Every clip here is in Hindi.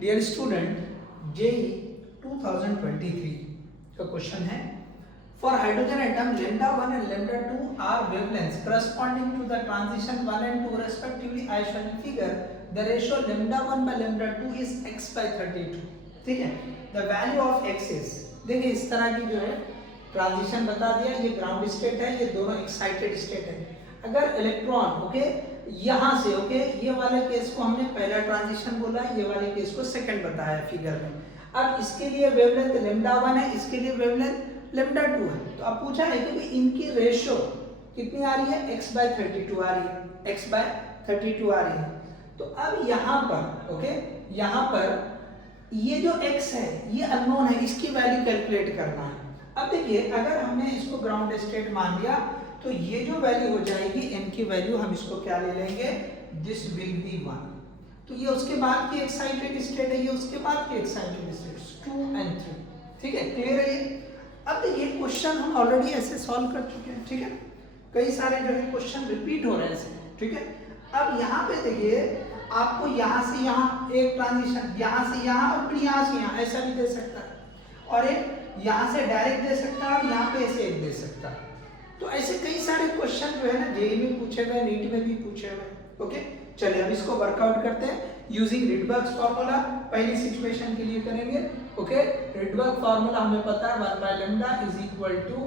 डियर स्टूडेंट, जेई 2023 का क्वेश्चन है, for hydrogen atom lambda 1 and lambda 2 are wavelengths corresponding to the transition 1 and 2 respectively. I shall figure the ratio lambda 1 by lambda 2 is x by 32. ठीक है, the value of x is, देखिए इस तरह की जो है ट्रांजिशन बता दिया, ये ग्राउंड स्टेट है, ये दोनों एक्साइटेड स्टेट है। अगर इलेक्ट्रॉन यहाँ से ये वाले केस को हमने पहला ट्रांजिशन बोला, ये वाले केस को सेकंड बताया फिगर में। अब इसके लिए वेवलेंथ लैम्डा 1 है, इसके लिए वेवलेंथ लैम्डा 2 है। तो अब पूछा है कि इनकी रेशियो कितनी आ रही है, x by 32 आ रही है, x by 32 आ रही है। तो अब यहाँ पर यहाँ पर ये जो x है ये अननोन है, इसकी वैल्यू कैलकुलेट करना है। अब देखिए अगर हमने इसको ग्राउंड स्टेट मान लिया तो ये जो वैल्यू हो जाएगी n की वैल्यू, हम इसको क्या ले लेंगे, दिस विल बी 1। तो ये उसके बाद की एक्साइटेड स्टेट है, ये उसके बाद की एक्साइटेड स्टेट 2 and 3। ठीक है, क्लियर है ये। अब देखिए क्वेश्चन हम ऑलरेडी ऐसे सॉल्व कर चुके हैं, ठीक है, कई सारे जो है क्वेश्चन रिपीट हो रहे हैं ऐसे, ठीक है। अब यहाँ पे देखिए आपको यहाँ से यहाँ एक ट्रांजिशन, यहाँ से यहाँ और फिर यहाँ से यहाँ ऐसा भी दे सकता है, और एक यहाँ से डायरेक्ट दे सकता है और यहाँ पे ऐसे एक दे सकता है। तो ऐसे कई सारे क्वेश्चन जो है ना जेईई में पूछे गए, नीट में भी पूछे गए। ओके, चलिए अब इसको वर्कआउट करते हैं यूजिंग रिडबर्ग्स फार्मूला। पहली सिचुएशन के लिए करेंगे। ओके, रिडबर्ग फार्मूला हमें पता है 1 by lambda is equal to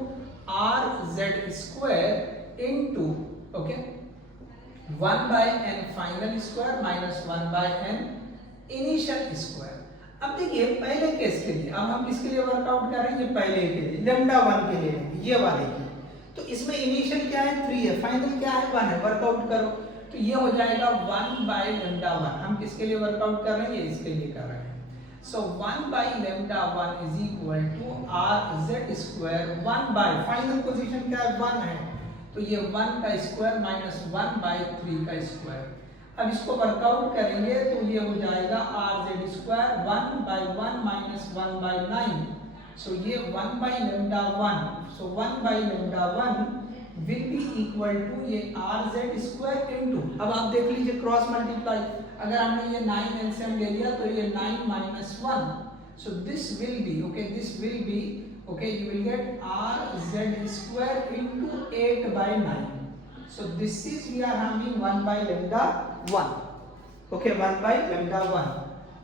rz square into 1 by n final square minus 1 by n initial square। अब देखिए पहले केस के लिए, अब हम किसके लिए वर्कआउट कर रहे हैं, ये पहले के लिए लैम्डा 1 के लिए, ये वाले के। तो इसमें इनिशियल क्या है 3 है, फाइनल क्या है 1 है, वर्कआउट करो तो ये हो जाएगा 1 by lambda 1। हम किसके लिए वर्कआउट कर रहे हैं, ये इसके लिए कर रहे हैं। सो 1 by lambda 1 is equal to rz square 1 by final position क्या है 1 है, तो ये 1 का स्क्वायर माइनस 1 by 3 का स्क्वायर। अब इसको वर्कआउट करेंगे तो ये हो जाएगा rz square 1 by 1 minus 1 by 9। सो ये 1 by lambda 1, so 1 by lambda 1 will be equal to ये rz square into, अब आप देख लीजिए क्रॉस मल्टीप्लाई, अगर हमने ये 9 एलसीएम ले लिया तो ये 9 minus 1, so this will be this will be you will get rz square into 8 by 9। so this is we are having 1 by lambda 1, 1 by lambda 1।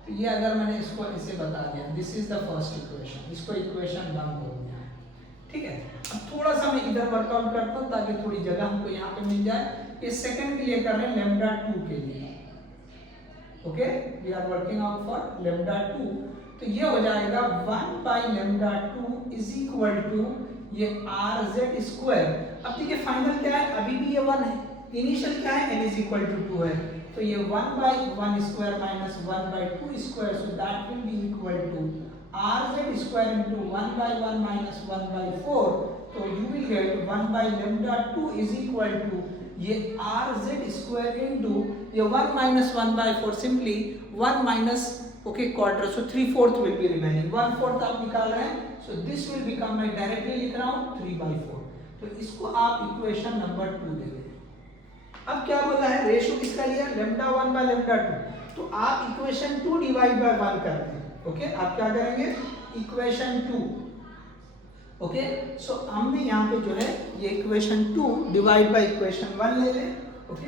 तो ये अगर मैंने इसको ऐसे बता दिया, this is the first equation, इसको इक्वेशन 1 बोल दिया, ठीक है। अब थोड़ा सा मैं इधर वर्कआउट करता हूँ ताकि थोड़ी जगह हमको यहाँ पे मिल जाए। इस सेकंड के लिए कर रहे हैं लैम्डा 2 के लिए। Okay, we are working out for lambda 2। तो ये हो जाएगा 1 by lambda 2 is equal to ये rz स्क्वायर। अब देखिए फाइनल क्या है, अभी भी ये 1 है, इनिशियल क्या है n इज इक्वल टू 2 है, तो ये 1 by 1 square minus 1 by 2 square, so that will be equal to rz square into 1 by 1 minus 1 by 4। तो you will get 1 by lambda 2 is equal to ये rz स्क्वायर इनटू ये 1 minus 1 by 4, simply 1 minus quarter, so 3/4 will be remaining, 1/4 आप निकाल रहे हैं, सो दिस विल बिकम, मैं डायरेक्टली लिख रहा हूं 3/4। तो इसको आप इक्वेशन नंबर 2 दे दें। अब क्या बोला है, रेशियो किसका लिया, lambda 1 by lambda 2। तो आप इक्वेशन 2 डिवाइड बाय 1 करते हैं। ओके, आप क्या करेंगे, इक्वेशन 2। ओके, सो हमने यहाँ पे जो है ये इक्वेशन 2 डिवाइड बाय इक्वेशन 1 ले लें। ओके,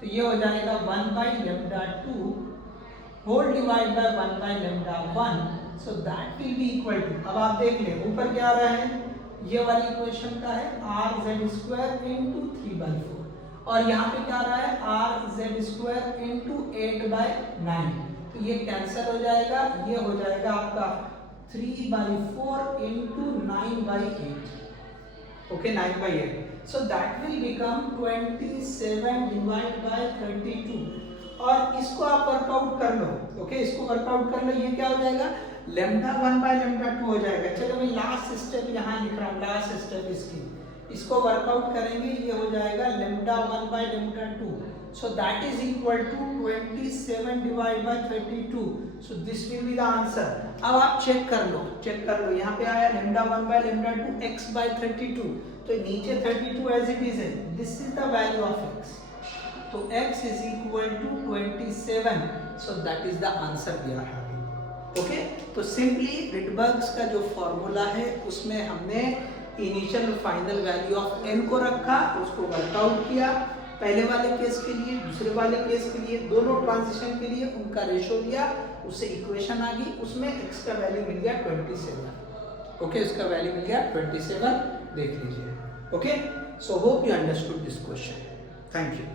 तो ये हो जाएगा 1 by lambda 2 whole divide by 1 by lambda 1, so that will be equal to, अब आप देख लें ऊपर क्या आ रहा है, ये वाली इक्वेशन का है rz स्क्वायर इनटू 3/4, और यहाँ पे क्या आ रहा है rz स्क्वायर इनटू 8 by 9। तो ये कैंसिल हो जाएगा, ये हो जाएगा आपका 3/4 into 9 by 8। Okay, 9 by 8, so that will become 27 divide by 32। और इसको आप वर्कआउट कर लो। ओके, इसको वर्कआउट कर लो, ये क्या हो जाएगा, lambda 1 by lambda 2 हो जाएगा। चलो मैं लास्ट स्टेप यहाँ लिख रहा हूँ, लास्ट स्टेप इसको वर्कआउट करेंगे, ये हो जाएगा lambda 1 by lambda 2, so that is equal to 27 divided by 32, so this will be the answer। अब आप चेक कर लो, यहाँ पे आया lambda 1 by lambda 2 x by 32, तो नीचे 32 as it is है, this is the value of x, तो x is equal to 27, so that is the answer we are having। Okay, तो सिंपली रिडबर्ग्स का जो फॉर्मूला है उसमें हमने initial final value of n को रखा, उसको वर्कआउट किया पहले वाले केस के लिए, दूसरे वाले केस के लिए, दोनों ट्रांजिशन के लिए उनका रेशो लिया, उससे इक्वेशन आ गई, उसमें x का वैल्यू मिल गया 27। ओके, इसका वैल्यू मिल गया 27, देख लीजिए। Okay, so hope you understood this question. Thank you.